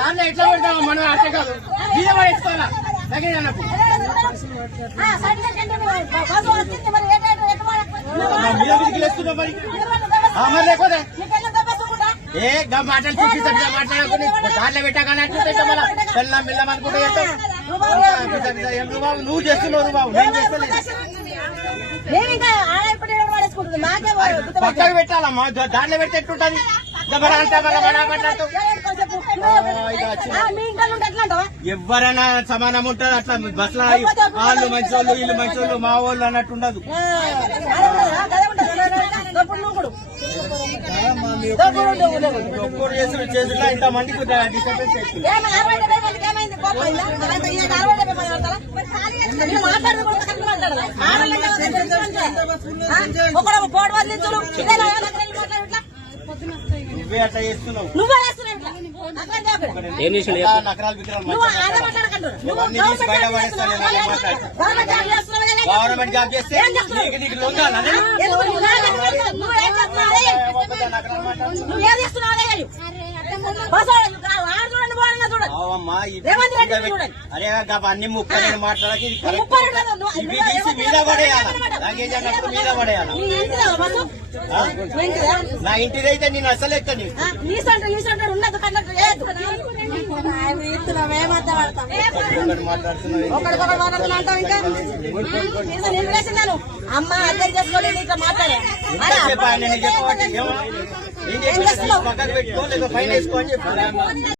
దాంట్లో ఎట్లా పెడతాము మనం అట్టే కాదు. మీద పడేసుకోవాలా మరి మరి. లేకపోతే? ఏ గా మాటలు చూపించట్లా మాట్లాడుకుని దాంట్లో పెట్టాకని అంటే మళ్ళీ. వెళ్ళాం వెళ్ళాం అనుకుంటే బాబు నువ్వు చేస్తున్నావు బాబు నేను చేస్తలేదు. పక్కకు పెట్టాలమ్మా. దాంట్లో పెడితే ఎట్లుంటది ఎవరైనా సమానం ఉంటుంది అట్లా బస్సులో వాళ్ళు మంచోళ్ళు వీళ్ళు మంచోళ్ళు మా వాళ్ళు అన్నట్టు ఉండదు. ఒక్కరు చేసిన ఇంత మందికి డిస్టర్బెన్స్ నువ్వే అట్లా చేస్తున్నావు. ఏం చేసిండు. గవర్నమెంట్ జాబ్ చేస్తే? నీకు నీకు లొంగాలా నువ్వు చేస్తున్నావు? అరే అన్ని మాట్లాడక. ముప్పై రెండు నువ్వు- ఇవి తీసి మీద పడేయాలి. లగేజ్ అన్నప్పుడు మీద పడేయాలి? నీ ఇంటిదైతే నేను అసలు ఎక్కని అమ్మ అర్థం చేసుకోలేదు ఇట్లా మాట్లాడే. పెట్టుకో లేదా పైన వేసుకో అని చెప్పాను